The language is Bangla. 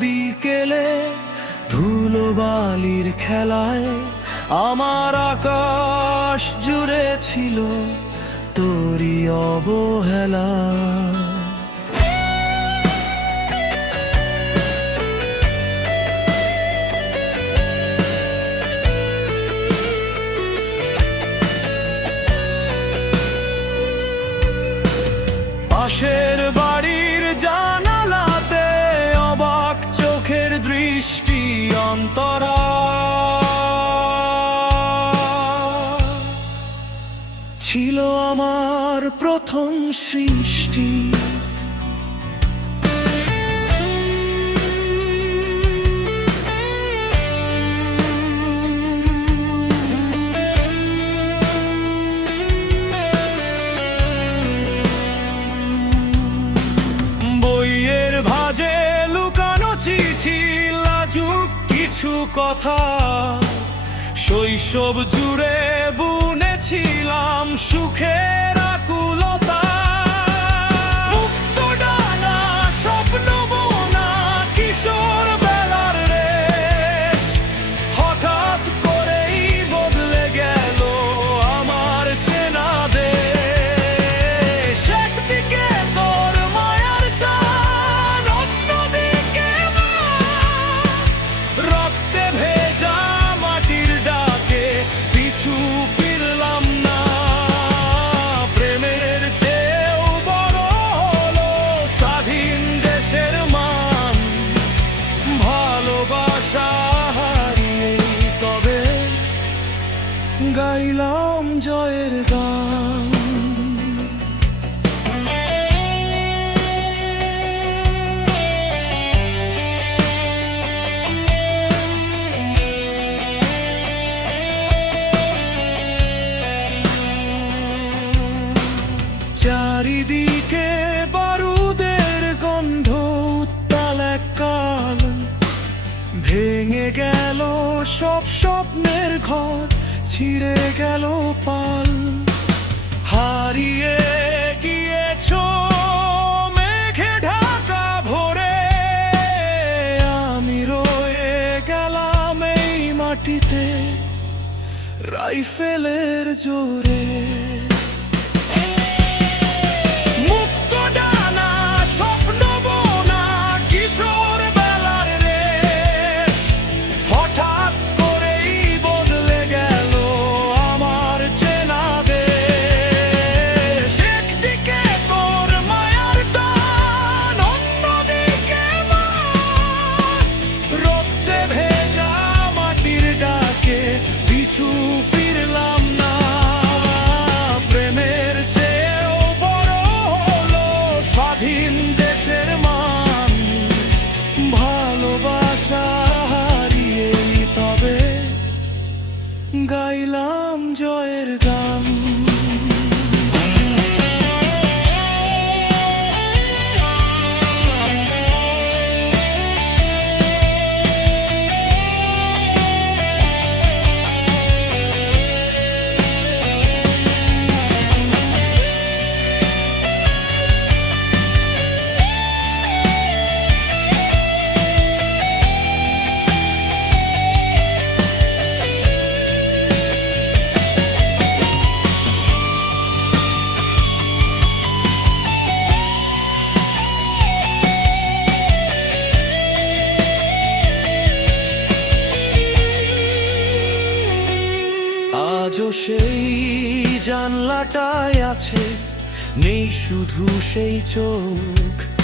বিকেলে ধুলো বালির খেলায় আমার আকাশ জুড়ে ছিল তোরই অবহেলা। আমার প্রথম সৃষ্টি। লুকানো চিঠি লাজুক কিছু কথা। শৈশব জুড়ে বুনেছিলাম সুখের আকুলতা। গাইলাম জয়ের গান। চারিদিকে বারুদের গন্ধ উত্তাল কাল। ভেঙে গেল সব স্বপ্নের ঘর। ছিঁড়ে গেল পাল। হারিয়ে গিয়েছ মেঘে ঢাকা ভরে। আমি রয়ে গেলাম এই মাটিতে রাইফেলের জোরে। 出发 আজও সেই জানলাটায় আছে নেই শুধু সেই চোখ।